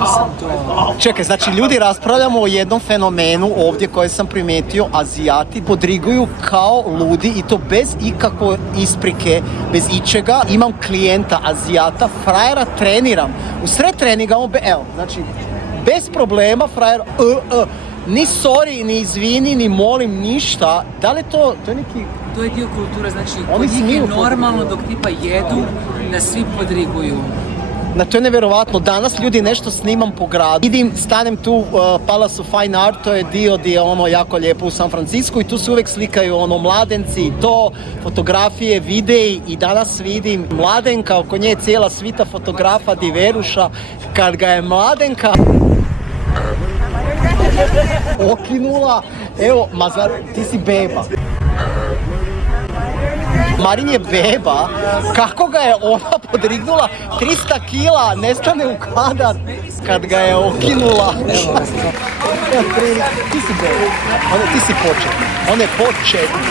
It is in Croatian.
Nisam to... Čekaj, znači ljudi raspravljamo o jednom fenomenu ovdje koje sam primijetio, Azijati podriguju kao ludi i to bez ikakve isprike, bez ičega. Imam klijenta Azijata, frajera treniram, u sred treninga evo, znači bez problema frajer, ni sorry, ni izvini, ni molim, ništa. Da li to je neki... To je dio kulture, znači kod njih je normalno dok tipa jedu, da svi podriguju. To je nevjerovatno, danas ljudi nešto snimam po gradu. Vidim, stanem tu Palace of Fine Art, to je dio gdje je ono jako lijepo u San Francisco i tu se uvijek slikaju ono mladenci i to, fotografije, videi i danas vidim Mladenka, oko nje je cijela svita fotografa Diveruša, kad ga je Mladenka okinula, evo, Mazar, ti si beba. Marin je beba, kako ga je ona podrignula, 300 kila, nestane u kadar, kad ga je okinula. Ti si beba, ti si početnik, on je početnik.